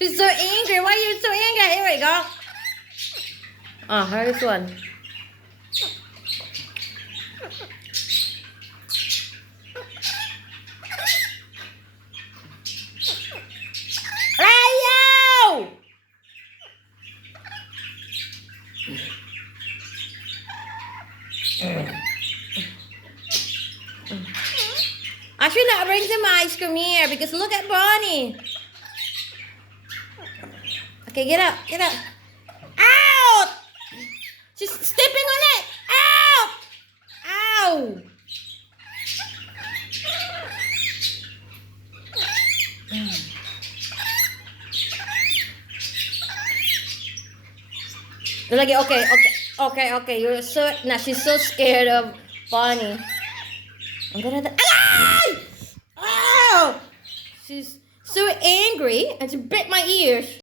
She's so angry. Why are you so angry? Here we go. Oh, here's this one. Leo! I should not bring some ice cream here because look at Bonnie. Okay, get up, get up. Out! She's stepping on it. Out! Ow! Lagi, okay. You're so, now she's so scared of Bonnie. I'm gonna. Ah! Ow! She's so angry and she bit my ears.